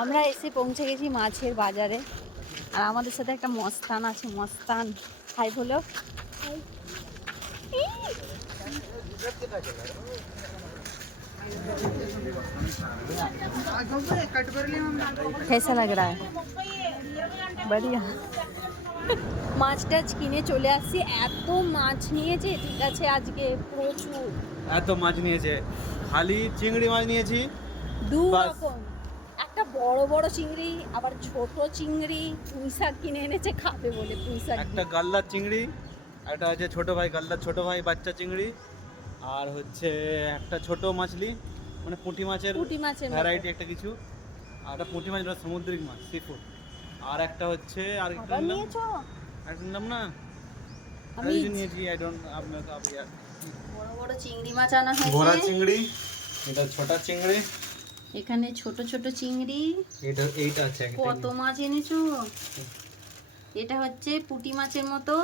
আমরা এসে পৌঁছে গেছি মাছের বাজারে, আর আমাদের সাথে একটা মস্তান আছে। মস্তান হাই বলো। कैसा लग रहा है? बढ़िया। মাছ টাছ কিনে চলে আসছি। এত মাছ নিয়েছে, ঠিক আছে, আজকে প্রচুর। এত মাছ নিয়েছে, খালি চিংড়ি মাছ নিয়েছি দু বাস। রকম, একটা বড় বড় চিংড়ি, আবার ছোট চিংড়ি। পুঁই শাক কিনে এনেছে খাবে বলে, পুঁই শাক একটা গাল্লার চিংড়ি, একটা আছে ছোট ভাই গাল্লার ছোট ভাই বাচ্চা চিংড়ি, আর হচ্ছে একটা ছোট মাছলি, মানে পুঁটি মাছের ভ্যারাইটি একটা কিছু, আর একটা পুঁটি মাছ সামুদ্রিক মাছ সি ফুড, আর একটা হচ্ছে আর একটা নিয়েছো। নাম না আমি নিয়েছি আই ডোন্ট আপনাকে আপ ইয়ার। বড় বড় চিংড়ি মাছ আনা ভরা হয়েছে। চিংড়ি, এটা ছোট চিংড়ি, এখানে ছোট ছোট চিংড়ি। এইটা আছে কত মাছ এনেছো। এটা হচ্ছে পুঁটি মাছের মতো।